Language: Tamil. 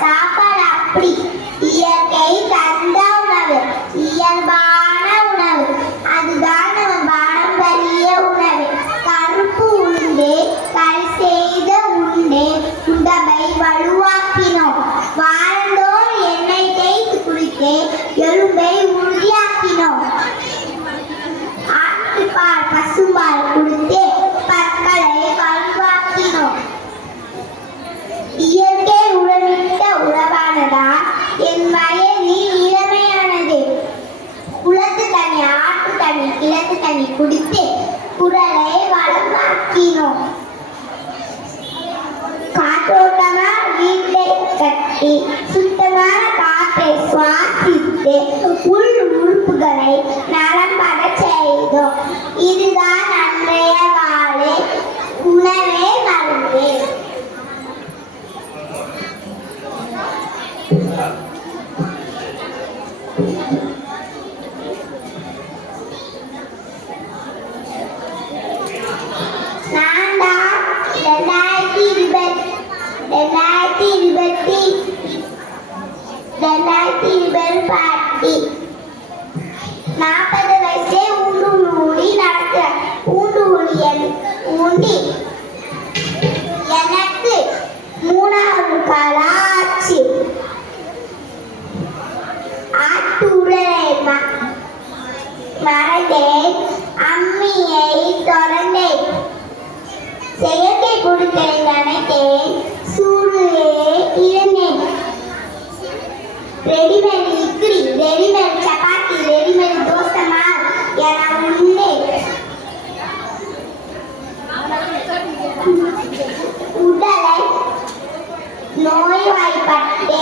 சாப்பாடு அப்படி. இயற்கை தந்த உணவு இயல்பான உணவு. அதுதான் நம்ம பாரம்பரிய உணவு. கருப்பு உண்டு கல் செய்த உண்டு உடம்பை வலுவாக்கினோம். வாரந்தோறும் எண்ணெய் தேய்த்து குளித்து எலும்பை உறுதியாக்கினோம். ஆட்டுப்பால் பசும்பால் கொடுத்து பற்களை வலுவாக்கினோம் இயற்கை தண்ணி கிழத்து தண்ணி குடித்து குரலை வளமாக்கினோம் காற்றோட்டமா வீட்டை கட்டி சுத்தமான காற்றை சுவாசித்து உள் உறுப்புகளை நலம்பட செய்தோம். இது பாட்டி நாற்பது வயசே ஊண்டு ஊடி நடக்க ஊண்டு ஊழியன் ஊண்டி எனக்கு மூணாவது கால ஆச்சு ஆட்டு உடலை மறந்தேன் உடலை நோய்வாய்ப்பட்டு